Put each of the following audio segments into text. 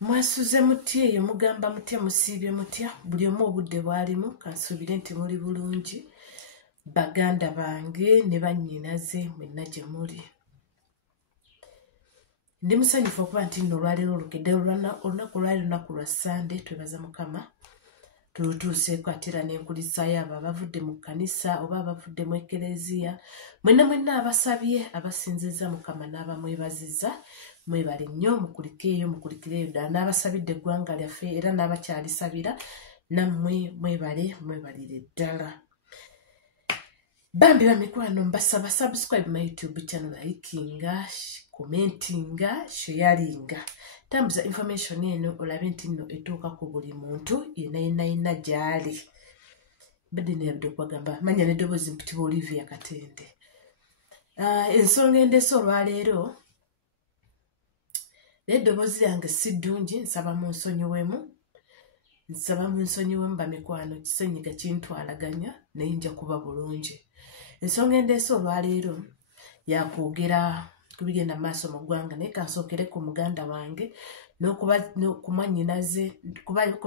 Mwasuze mutya eyo mugamba mutya musiibye mutya buli omu obudde bwalimu kansuubire nti muli bulungi baganda bange ne bannyinaze mwenna gye muli. Ndi musanyufu okuba nti nno olwaleero olukedde olunaku lwali lunaku lwa Sande twebaza Mukama tulutuuseeko ate era n'enkulisaayo abo abavudde mu kkanisa oba abavudde mu ekereziya mwenna abasabye abasinziza Mukama n'abamwebaziza mwebale nnyo mukulikireeyo ddala n'abasabidde eggwanga lyaffe era n'abakyalisabira nammwe mwebalire ddala. Bambi bamikwano mbasaba subscribe my YouTube channel, likinga, commentinga, sharinga. Tambuza information eno olabe nti nno etuuka ku buli muntu yenna gyali. Mbadde neyabadde okubagamba manya n'eddoboozi mpitibwa Olivia Katende. Ensonga endeese olwaleero n'eddoboozi lyange si ddungi, nsaba munsonyiwemu bamikwano kisenyiga kintwalaganya naye nja kuba bulungi. Ensonga endeese olwaleero yakwogera ku bigenda mu maaso mu ggwanga naye kansookere ku muganda wange ku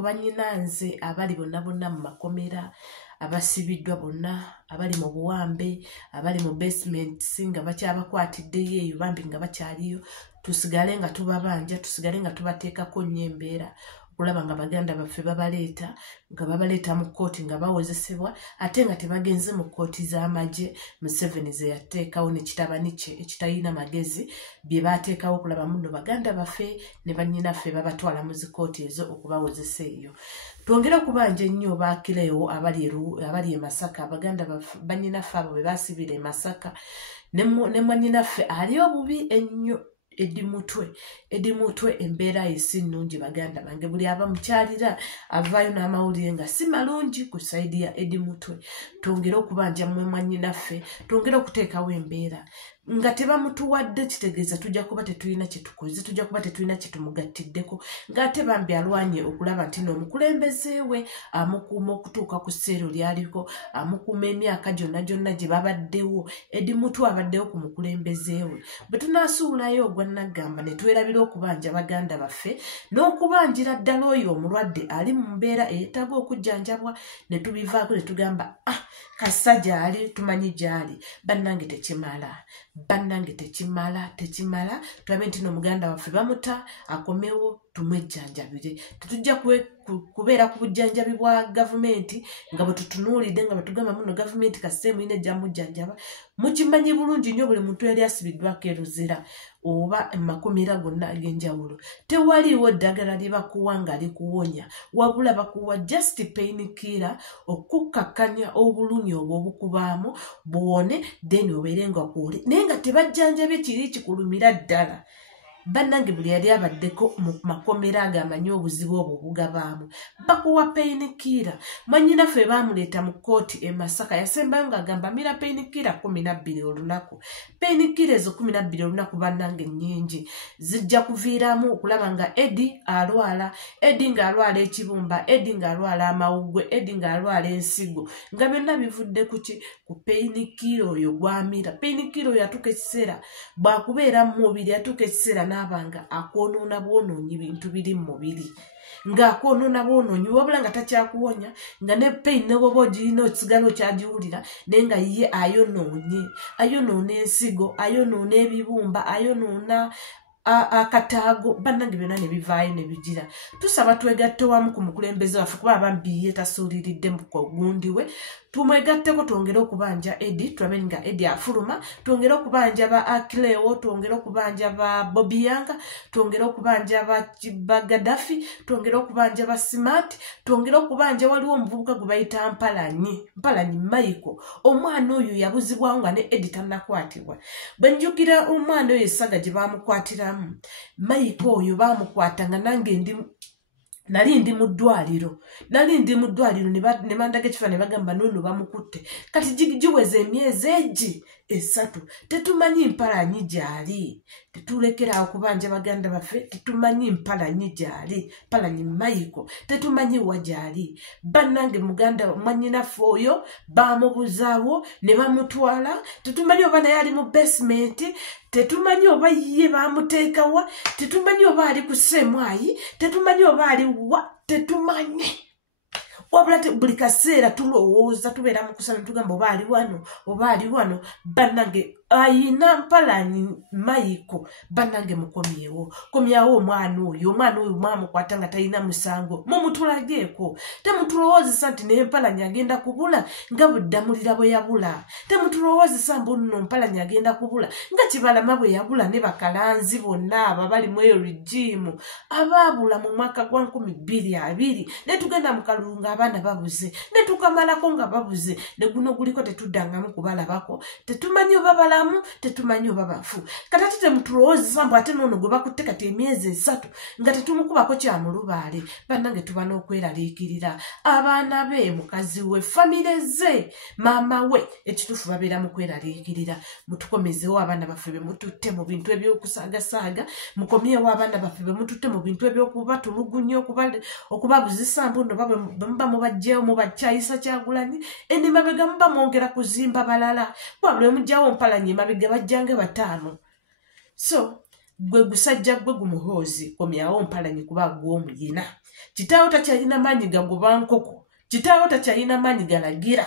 bannyinanze abali bonna mu makomera abasibiddwa bonna abali mu buwambe abali mu basements nga bakyabakwatiddeyo eyo bambi nga bakyaliyo tusigale nga tubabanja tusigale nga tubateekako nnyo embeera okulaba nga baganda baffe babaleeta mu kkooti nga bawozesebwa ate nga tebagenze mu kkooti z'amagye Museveni ze yateekawo n'ekitabani kye ekitalina magezi bye baateekawo okulaba muno baganda baffe ne bannyinaffe babatwala mu zikkooti ezo okubawozesa eyo. Twongere okubanja ennyo baakireewo abali e Masaka abaganda bannyinaffe abo be baasibira e Masaka ne mwannyinaffe ali obubi ennyo Edi mutwe embeera esi nnungi baganda bange buli abamukyalira avaayo n'amawulire nga si malungi ku sayidi ya Edi mutwe. Twongere okubanja mmwe mwannyinaffe twongere okuteekawo embeera nga tebamutuwadde kitegeeza tujja kuba tetulina kye tukoze tujja kuba tetulina kye tumugattiddeko ng'ate bambi alwanye okulaba nti n'omukulembeze we amukuuma okutuuka ku sseero lyaliko amukuuma emyaka gyonna gye babaddewo Edi mutwe abaddewo ku mukulembeze we bwe tunaasuulayo ogwannagamba ne twerabira okubanja baganda baffe n'okubanjira ddala oyo omulwadde ali mu mbeera eyeetaaga okujjanjabwa ne tubivaako ne tugamba kassa gy'ali tumanyi gy'ali bannange tekimala tulabe nti n'omuganda waffe bamuta akomewo tumwejjanjabire tetujja kubeera ku bujjanjabi bwa gavumenti nga bwe tutunuulidde nga bwe tugamba muno gavumenti kaseemu ine ejja mujjanjaba mukimanyi bulungi nnyo buli muntu yali asibiddwako eruzira oba emakomera gonna ag'enjawulo tewaliiwo ddagala lye bakuwa nga likuwonya wabula bakuwa just pain killer okukkakkanya obulumi obwo obukubaamu buwone then obeere nga kuwuli naye nga tebajjanjabye kiri kikulumira ddala. Bannange buli yali abaddeko mu makomera agamanyi obuzibu obwo obugabaamu bakuwa painkiller. Mwannyinaffe baamuleeta mu kkooti e Masaka yasembayo ng'agamba mira painkiller 12 olunaku. Painkiller ezo 12 olunaku bannange nnyingi zijja kuviiramu okulaba nga Edi alwala ng'alwala ekibumba ng'alwala amawuggwe ng'alwala ensigo nga byonna bivudde ku painkiller oyo gw'amira. Painkiller oyo atuuka ekiseera bwakubeera mu mubiri atuuka ekiseera n'abanga akwonoona bwonoonyi bintu biri mu mubiri ng'akwonoona bwonoonyi wabula nga takyakuwonya nga ne pain ne bwoba ogirina okisigala okyagiwulira naye nga ye ayonoona ensigo ayonoona ebibumba ayonoona akataago bannange byonna ne bivaayo ne bigira. Tusaba twegatte wamu ku mukulembeze waffe kuba abambi ye tasuuliridde mu gundi we tumwegatteko twongere okubanja Edi tulabe nga Edi afuluma twongere okubanja ba Akilewo twongere okubanja ba Bobiyanga twongere okubanja ba Gaddafi twongere okubanja ba Smart twongere okubanja waliwo omuvubuka gwe bayita Mpalanyi Michael omwana oyo yabuzibwawo nga ne Edi tannakwatibwa. Bwe njukira omwana oyo essaga gye baamukwatiramu Michael oyo baamukwata nga nange nali ndi mu ddwaliro ne bandaga ekifa ne bagamba n'ono bamukutte kati giweze emyezi esatu tetumanyi mpalanyi gyali tetulekera okubanja baganda baffe tetumanyi mpalanyi gyali mpalanyi Michael tetumanyi wa gyali bannange muganda mwanyinaffe oyo bamubuzaawo ne bamutwala tetumanyi oba naye ali mu basement tetumanyi oba ye bamuteekawa tetumanyi oba ali ku Ssemwayi tetumanyi oba ali wa tetumanyi wabula buli kaseera tulowooza tubeera mu kusana tugamba oba ali wano bannange ayina mpalanyi Michael bannange komyawo omwana oyo mwamukwata nga talina musango mumutulageeko temutulowoozesa nti naye mpalanyi agenda kubula nga Buddamulira bwe yabula temutulowoozesa mbu nno mpalanyi agenda kubula nga Kibalama bwe yabula ne bakalanzi bonna abo bali mu eyo regimu abaabula mu mwaka gwa 2020 ne tugenda mu kalulu ng'abaana babuze ne tukamalako nga babuze ne guno guliko tetuddangamu kubalabako tetumanyi oba balamu tetumanyi oba bafu katati temutulowoozesa mbu ate noono gwe bakutte kati emyezi 3 nga tetumukubako kyamulubaale bannange tuba n'okweraliikirira abaana be mukazi we famire ze maama we ekituufu babeera mu kweraliikirira mutukomezewo abaana baffe be mututte mu bintu eby'okusaagasaaga mukomyewo abaana baffe be mututte mu bintu eby'okubatulugunya okubabuzisa mbu nno bwe muba mubajjayo mubakyayisa Kyagulanyi emabega muba mwongera kuzimba balala wabula mujjawo mpalanyi emabega bajjange 5 so gwe gusajja gwe gumuhoozi komyawo mpalanyi kuba gw'omuyina kitaawo takyalina maanyi gagoba nkoko kitaawo takyalina maanyi galagira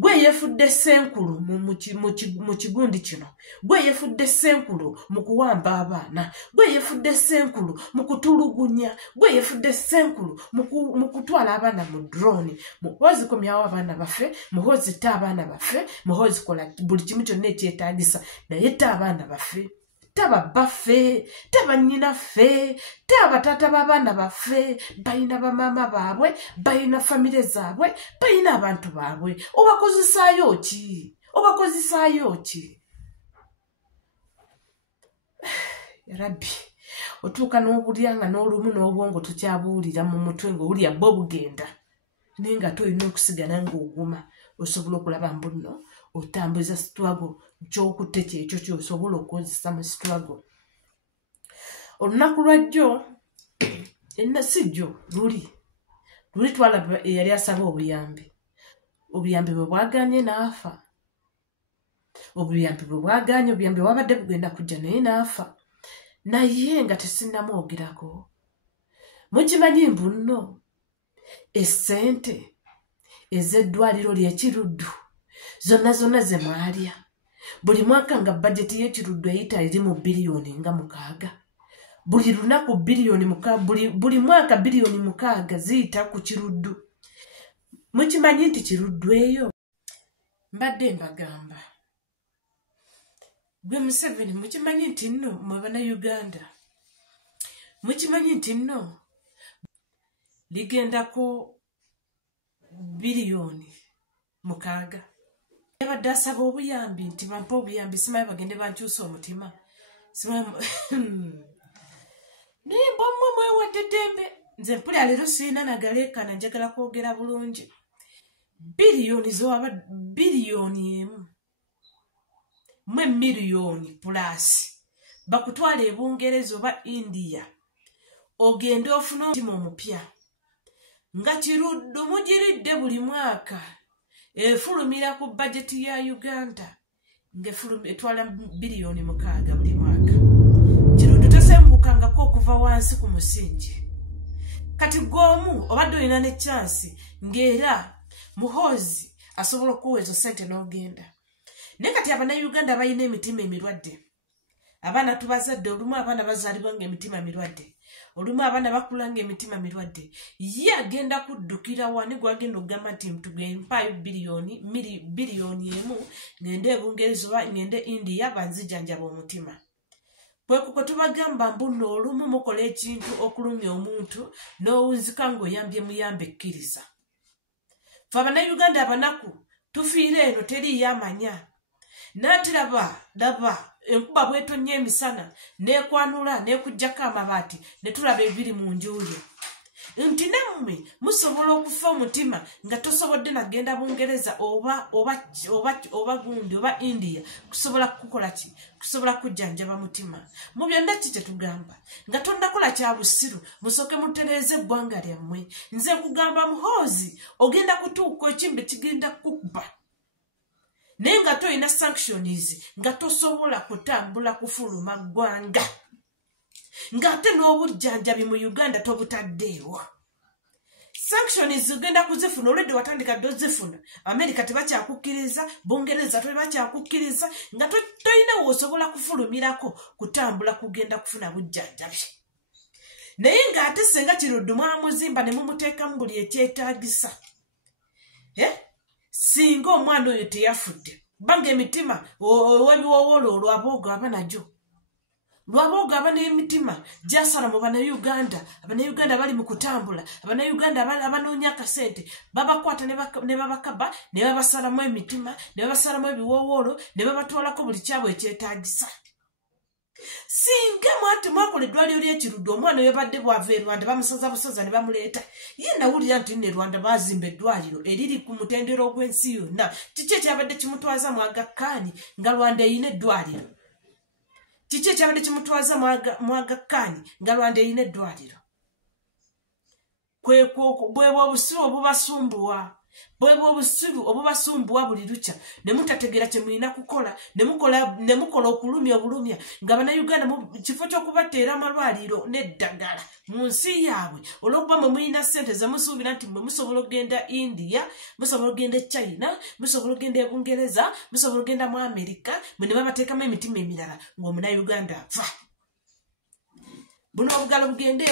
gwe yefudde senkulu mu kigundi kino gwe yefudde senkulu mu kuwamba abaana gwe yefudde senkulu mu kutulugunya gwe yefudde senkulu mu kutwala abaana mu drone muhoozi komyawo abaana baffe muhoozi ta abaana baffe muhoozi kola buli kimu kyonna ekyetaagisa naye ta abaana baffe taba baffe taba nnyinaffe taba taata b'abaana baffe balina bamaama baabwe balina famire zaabwe balina abantu baabwe obakozesaayo ki Rabbi otuuka n'obulya nga n'olumu n'obwongo tukyabuwulira mu mutwe ng'owulya bwo bugenda naye nga tolina okusigala ng'oguma osobola okulaba mbu nno otambuza struggle ky'okutte kyekyo ky'osobola okukozesa mu struggle olunaku lwajjo ennasijjo luli twalaba eyali asaba obuyambi bwe bwaganye n'afa obuyambi wabadde bugenda kujja naye n'afa naye nga tesinamwogerako mukimanyi mbu nno essente ez'eddwaliro ly'Ekiruddu zonna ze mwalya buli mwaka nga bajeti y'Ekiruddu eyita eri mu biliyoni nga 6 buli lunaku biliyoni 6 buli mwaka biliyoni 6 ziyita ku Kiruddu mukimanyi nti Kiruddu eyo mbadde mbagamba gwe Museveni mukimanyi nti nno mwe Bannayuganda mukimanyi nti nno ligendako biliyoni 6 yabadde asaba obuyambi nti bampa obuyambi simanyi bagende bankyusa omutima naye mbwammwe mwewadde ddembe nze mpulira leero sirina nagaleekana njagala kwogera bulungi biliyoni zowaba biliyoni 1 mwe miliyoni pulasi bakutwala e Bungereza oba India ogende ofuna omutima omupya nga Kiruddu mugiridde buli mwaka efulumira ku bajeti ya Uganda etwala biliyoni 6 buli mwaka Kiruddu tesengukangako okuva wansi ku musingi kati gwomu obadde olina ne chansi ng'era muhoozi asobola okuwa ezo sente n'ogenda naye kati Abannayuganda balina emitima emirwadde abaana tubazadde olumu abaana bazaalibwa ng'emitima mirwadde olumu abaana bakula ng'emitima mirwadde ye agenda kuddukira wani gwagenda okugamba nti mpaayo biliyoni 1 ngende e Bungereza oba ngende India banzijanjaba omutima kwekuko tubagamba mbu nno olumu mukola ekintu okulumya omuntu n'owunzika ng'oyambye muyambe ekkiriza fe Abannayuganda abanaku tufiire eno teriyo amanya nati laba enkuba bwetonnya emisana nekwanula nekujjako amabaati ne tulaba ebiri mu njuuyo nti nammwe musobola okufa omutima nga tosobodde nagenda Bungereza oba gundi oba India kusobola kukola ki kusobola kujjanjaba mutima mu byonna ki tetugamba nga tonnakola kya busiru musooke mutereeze eggwanga lyammwe nze nkugamba Muhoozi ogenda kutuuka ekimbe kigenda kukuba naye nga toyina sanctions nga tosobola kutambula kufuluma ggwanga ng'ate n'obujjanjabi mu Uganda tobutaddeewo sanctions ogenda kuzifuna olwedde watandika dde ozifuna America tebakyakukkiriza Bungereza tebakyakukkiriza nga toyina w'osobola kufulumirako kutambula kugenda kufuna bujjanjabi naye ng'ate senga Kiruddu mwamuzimba ne mumuteekamu buli ekyetaagisa singa omwana oyo teyafudde banga emitima w'ebiwoowolo olwabooga aba nagyo lwabooga aba n'emitima gyasala mu Bannayuganda Abannayuganda bali mu kutambula Abannayuganda abanoonya akasente babakwata ne babakaba ne babasalamu emitima ne babasalamu ebiwoowolo ne babatwalako buli kyabwe ekyetaagisa singa mwate mwakola eddwaliro ly'Ekiruddu omwana oyo badde bwava e Rwanda bamusaza busaza ne bamuleeta ye nawulira nti ne Rwanda bazimba eddwaliro eriri ku mutendero ogw'ensi yonna kiki ekyabadde kimutwaza mu Aga Khan nga Rwanda eyina eddwaliro kiki ekyabadde kimutwaza mu Aga Khan nga Rwanda eyina eddwaliro bwebwo obusiru obubasumbuwa bwebwo obusiru obubasumbuwa buli lukya ne mutategeera kye mulina kukola ne mukola okulumya obulumya nga Bannayuganda mu kifo ky'okubateera amalwaliro n'eddagala mu nsi yaabwe olw'okuba mwe mulina ssente ze musuubira nti mwe musobola okugenda India musobola okugenda e China musobola okugenda e Bungereza musobola okugenda mu America mwe ne babateekamu emitima emirala ng'Omunnayuganda afa buno obugalo bugende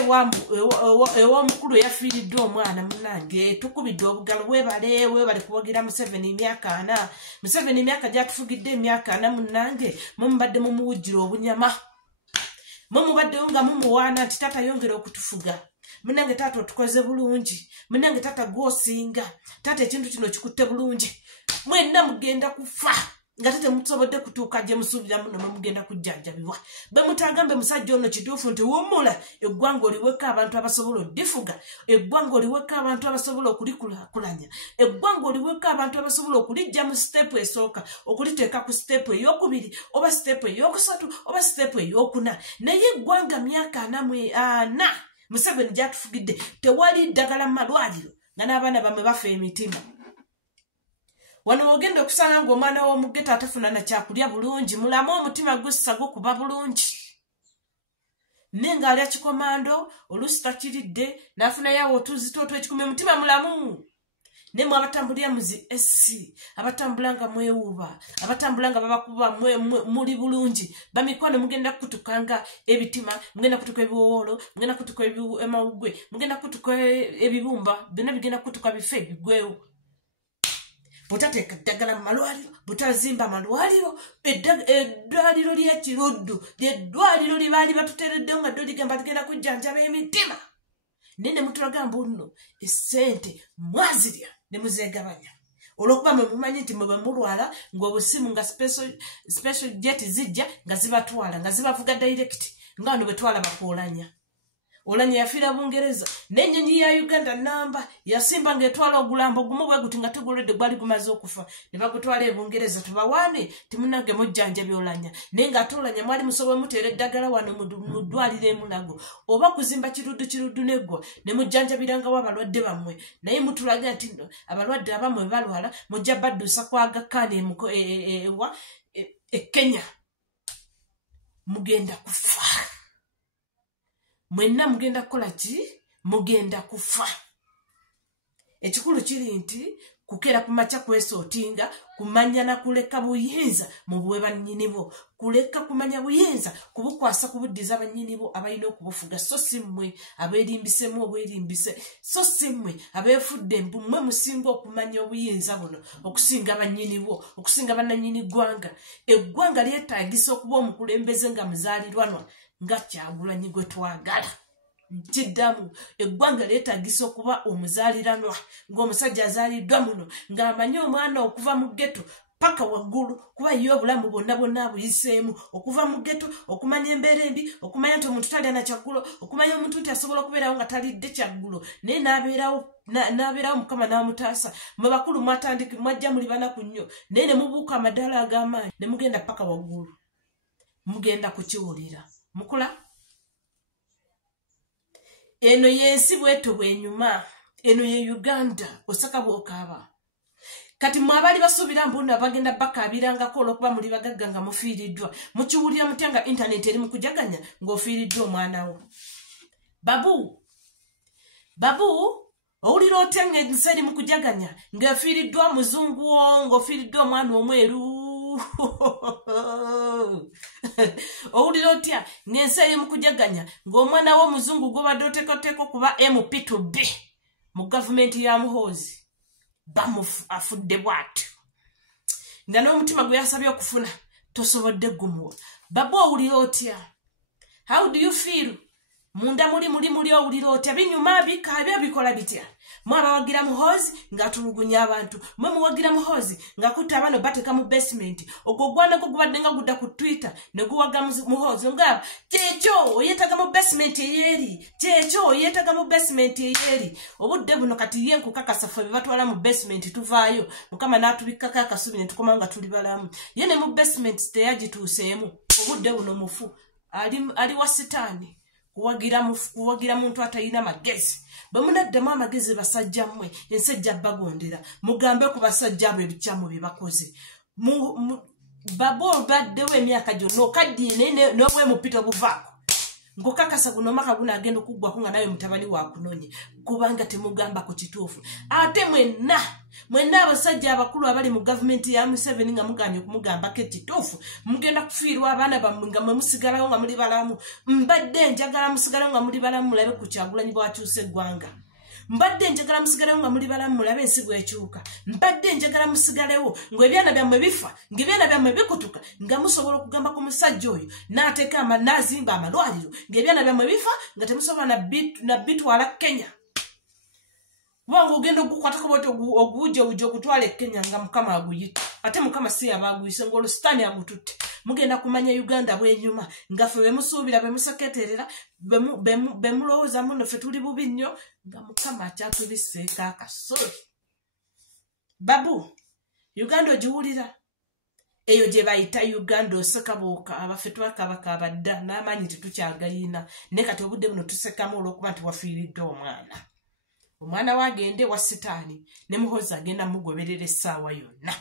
ew'omukulu eyafiiriddwa omwana munnange tukubidde obugalo webale kuwagira Museveni emyaka 4 Museveni emyaka gyatufugidde emyaka 4 munnange mumubadde mumuwujjira obunyama mumubaddeyo nga mumuwaana nti taata yongera okutufuga munnange taata otukoze bulungi munnange taata gwosinga taata ekintu kino kikutte bulungi mwenna mugenda kufa nga tete musobodde kutuuka gye musuubira muno mugenda kujjanjabibwa be mutagambe musajja ono kituufu nti wumula eggwanga oliweka abantu abasobola oddifuga eggwanga oliweka abantu abasobola okulikulaakulanya eggwanga oliweka abantu abasobola okulijja mu siteepu esooka okuliteeka ku siteepu ey'okubiri oba siteepu ey'okusatu oba siteepu ey'okuna naye eggwanga myaka 4 Museveni gyatufugidde tewali ddagala mu malwaliro nga n'abaana bamwe bafa emitima wano ogenda okusanga ng'omwana w'omugeta atafuna na kyakulya bulungi mulamu omutima gussa gukuba bulungi naye ng'alya kikomando oluusi takiridde n'afunayo awo otuzitootwo ekikumi omutima mulamu naye mwe abatambulira muzi SC abatambula nga mwewuuba abatambula nga babakuba muli bulungi bamikwano mugenda kutukanga ebitima mugenda kutuka ebiwoowolo mugenda kutuka emawugwe mugenda kutuka ebibumba byonna bigenda kutuka bife ebigwewo butateeka ddagala mu malwaliro butazimba malwaliro eddwaliro ly'Ekiruddu lyeddwaliro lye baali batuteereddeho nga ddyo ligamba ligenda kujjanjaba emitima naye ne mutulaga mbu nno essente mwazirya ne muzeegabanya olw'okuba mwe mumanyi nti mwe bwe mulwala ng'obusimu nga special jet zijja nga zibatwala nga zibavuga direct nga wano bwe twalaba kuolanya olanya yafiira Bungereza n'ennyonyi ya Uganda namba yasimba ng'etwala ogulambo gumu bwe guti nga tegulwadde gwali gumaze okufa ne bagutwala e Bungereza tubawaane timunange mujjanjabya olanya naye ng'ate olanya mwali musobola muteera eddagala wano mu ddwaliro emulago oba kuzimba Kiruddu neggwa ne mujjanjabirangawo abalwadde bammwe naye mutulaga nti abalwadde abammwe balwala mujja baddusa ku Aga Khan e Kenya mugenda kufa mwenna mugenda kukola ki mugenda kufa ekikulu kiri nti kukera kumaca kwesootinga kumanya na kuleka buyinza mu buwe bannyinibo kuleka kumanya buyinza kubukwasa kubuddiza bannyinibo abalina okubufuga so si mmwe abeerimbisemu obwerimbise so si mmwe abeefudde mbu mmwe musinga okumanya obuyinza buno okusinga bannyinibo okusinga bannannyini ggwanga eggwanga lyetaagisa okuba omukulembeze nga muzaalirwanwa nga Kyagulanyi gwe twagala kiddamu eggwanga lyetaagisa okuba omuzaaliranwa ng'omusajja azaaliddwa muno ng'amanyi omwana okuva mu ggeto paka waggulu kuba yo obulamu bonna buyiseemu okuva mu ghetto okumanya embeera embi okumanya nti omuntu talya na kyaggulo okumanya omuntu nti asobola okubeerawo nga talidde kyaggulo naye n'abeerawo mukama n'amutaasa mwe bakulu mwajja muli banaku nnyo naye ne mubuuka amadaala ag'amaanyi ne mugenda paka waggulu mugenda kukiwulira mukula eno yensi bweto bwenyuma eno ye Uganda osaka bw'okaaba kati mwabali basuubira mbunda bagenda bakaabirangako olw'okuba muli bagagga nga mufiiriddwa mukiwulira mutya nga internet eri mu kujaganya ng'ofiiriddwa omwana wo babu owulira otya ng'ensi eri mu kujaganya ng'efiiriddwa muzungu wo ng'ofiiriddwa omwana omweru owulira otya ng'ensi eri mu kujaganya ng'omwana wo omuzungu gw'obadde oteekoteeka okuba MP2B mu gavumenti ya Muhoozi afudde bw'atyo nga n'omutima gwe yasabye okufuna tosobodde gumuwa babu owulira otya how do you feel munda muli owulira otya binyuma bikaabya bikola bitya mwabawagira Muhoozi ng'atulugunya abantu mwe muwagira Muhoozi ng'akutta abano bateeka mu basement ogwo gwanako gubadde nga gudda ku Twitter ne guwaga Muhoozi ng'aba kyekyo oyeetaga mu basement eyeri obudde buno kati ye nkukakasa ffe be batwala mu basement tuvaayo mukama n'atubikkako akasubi ne tukomawo nga tuli balamu ye ne mu basement teyagituuseemu obudde buno mufu ali wa sitaani kuwagira muntu atalina magezi bwe munaddamu amagezi basajja mmwe ensi ejja bagondera mugambe ku basajja abo ebikyamu bye bakoze baba obaddewo emyaka gyonna okaddiye n'obwemupita obuvaako ng'okakasa guno omwaka guno agenda okuggwako nga nawe mutabani wakunonye kubanga temugamba ku kituufu ate mwenna abasajja abakulu abali mu gavumenti ya Museveni nga muganye okumugambako ekituufu mugenda kufiirwa abaana bammwe nga mwe musigalawo nga muli balamu mbadde njagala musigalawo nga muli balamu mulabe ku Kyagulanyi bw'akyusa eggwanga mbadde njagala musigalewo nga muli balamu mulabe ensi bw'ekyuka mbadde njagala musigalewo ng'ebyana byammwe bifa ng'ebyana byammwe bikutuka nga musobola okugamba ku musajja oyo n'ateeka n'azimba amalwaliro ng'ebyana byammwe bifa nga temusobola na bitwala Kenya kubanga ogenda okukwatako bwoti oguwujjawujja okutwala e Kenya nga mukama aguyita ate mukama si yabaaguyise ng'olusitaani agututte mugenda kumanya Uganda bwenyuma nga ffe bemusuubira bemuseketerera bemulowooza muno ffe tuli bubi nnyo nga mukama akyatubiseeko akasoli babu Uganda ogiwulira eyo gye bayita Uganda oseka bwoka abaffe twakabakaaba dda n'amaanyi tetukyagayina naye kati obudde buno tusekamu olw'okuba nti wafiiriddwa omwana wagende wa sitaani ne Muhoozi agenda mugoberera essaawa yonna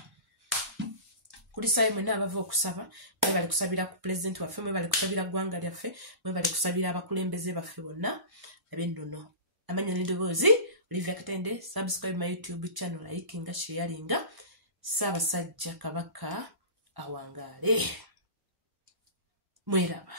kulisayo mwenna abava okusaba mwe bali kusabira ku pulezidenti waffe mwe bali kusabira ggwanga lyaffe mwe bali kusabira abakulembeze baffe bonna ab'ennono amanya n'eddoboozi Olivia Katende subscribe my YouTube channel likinga sharinga Ssaabasajja Kabaka awangaale mweraba.